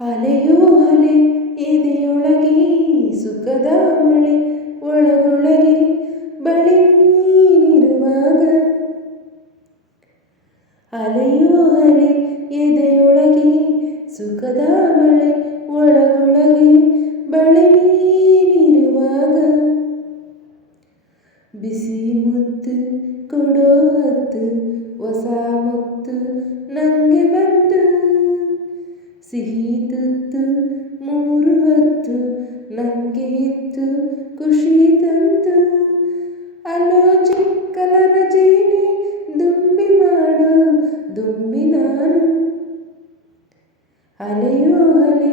ಅಲೆಯೋ ಅಲೆ ಎದೆಯೊಳಗೆ ಸುಖದ ಮಳೆ ಒಳಗೊಳಗೆ ಬಳಿ ನೀನಿರುವಾಗ. ಅಲೆಯೋ ಅಲೆ ಎದೆಯೊಳಗೆ ಸುಖದ ಮಳೆ ಒಳಗೊಳಗೆ ಬಳಿ ನೀನಿರುವಾಗ. ಬಿಸಿ ಮುತ್ತು ಕೊಡೋ ಹೊತ್ತು ಹೊಸ ಮುತ್ತು ನಂಗೆ ಬಂತು. ಸಿಹಿ ತುತ್ತು ಮೂರು ಹೊತ್ತು ನಂಗೆ ಇತ್ತು ಖುಷಿ ತಂತು. ಅಲೋ ಚಿಕ್ಕಲರ ಜೇನೆ ದುಂಬಿ ಮಾಡು ದುಂಬಿ ನಾನು. ಅಲೆಯೋ ಅಲೆ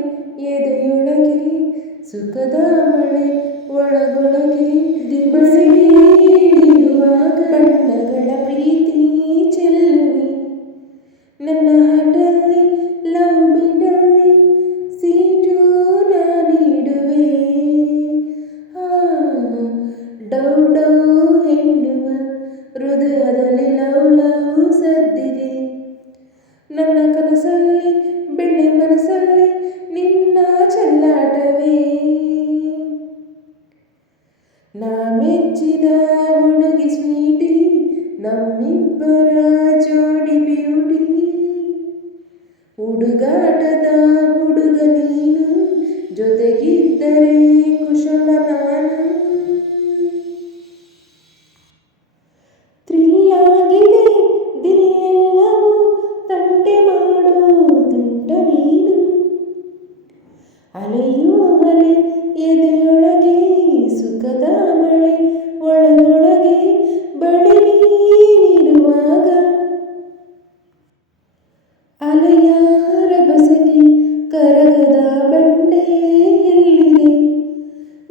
ಎದೆಯೊಳಗೆ ಸುಖದ ಮಳೆ ಒಳಗೊಳಗೆ ದಿವಸಿ ನೀಡುವಾಗ. ಬಣ್ಣಗಳ ಪ್ರೀತಿ ಚೆಲ್ಲುವೆ ನನ್ನ ಹಾಟಲ್ಲಿ ಲವ್ ಬಿಟಲ್ಲಿ ಸೀಟು ನಾನಿಡುವೆ. ಡೌ ಡೌ ಎನ್ನುವ ಹೃದಯದಲ್ಲಿ ಲವ್ ಲವ್ ಸದ್ದಿದೆ. ನನ್ನ ಕನಸಲ್ಲಿ ಬೆಣ್ಣೆ ಮನಸ್ಸಲ್ಲಿ ನಿನ್ನ ಚೆಲ್ಲಾಟವೇ. ನಾ ಮೆಚ್ಚಿದ ಹುಡುಗಿ ಸ್ವೀಟಿ ನಮ್ಮಿಬ್ಬರ ಜೋಡಿ ಬ್ಯೂಟಿ. ಹುಡುಗಾಟದ ಹುಡುಗ ನೀನು ಜೊತೆಗಿದ್ದರೆ ಕುಶಲ ನಾನು. ಥ್ರಿಲ್ಲಾಗಿದೆ ದಿಲ್ಲೆಲ್ಲವೂ ತಂಟೆ ಮಾಡೋ ತುಂಟ ನೀನು. ಅಲೆಯೋ ಅಲೆ ಎದೆಯೊಳಗೆ ಸುಖದ ಮಳೆ ಒಳಗೊಳಗೆ ಬಳಿ ನೀನಿರುವಾಗ. ಅಲೆಯಾರ ಬಸಗೆ ಕರಗದ ಬಂಡೆ ಎಲ್ಲಿದೆ.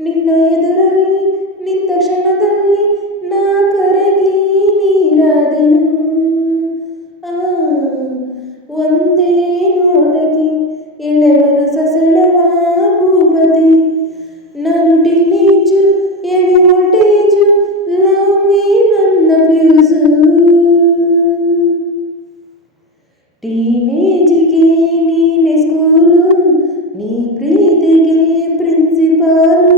ನಿನ್ನ ಎದುರಲ್ಲಿ ನಿಂತ ಕ್ಷಣದಲ್ಲಿ ನಾ ಕರಗಿ ನೀರಾದೆನು. ಒಂದೇ ನೋಟಕ್ಕೆ ಎಳೆಮನಸ ಸೆಳೆವ ಭೂಪತಿ. ನಾನು ಟೀನೇಜು ಎವಿ ವೋಲ್ಟೇಜು ಲವ್ ಮೀ ನನ್ನ ಫ್ಯೂಸು. ಟೀನೇಜಿಗೆ ನೀನೆ ಸ್ಕೂಲು ನೀ ಪ್ರೀತಿಗೆ ಪ್ರಿನ್ಸಿಪಾಲು.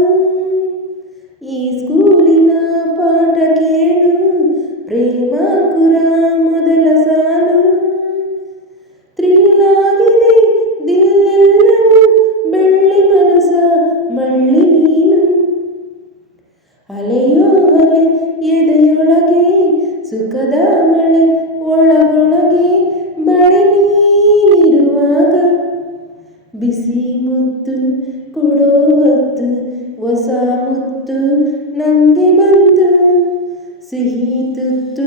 ಈ ಸ್ಕೂಲಿನ ಪಾಠ ಕೇಳು ಪ್ರೇಮ ಕುರ ಮೊದಲ ಸಾಲು. ಥ್ರಿಲ್ಲಾಗಿದೆ ದಿಲ್ಲೆಲ್ಲವೂ ಬೆಳ್ಳಿ ಮನಸ ಮಳ್ಳಿ ನೀನು. ಅಲೆಯೋ ಅಲೆ ಎದೆಯೊಳಗೆ ಸುಖದ ಮಳೆ ಒಳಗೊಳಗೆ ಬಳಿ ನೀನಿರುವಾಗ. ಬಿಸಿ ಮುತ್ತು ಕೊಡೋ ಹೊತ್ತು ಹೊಸ ಮುತ್ತು ನಂಗೆ ಬಂತು. ಸಿಹಿ ತುತ್ತು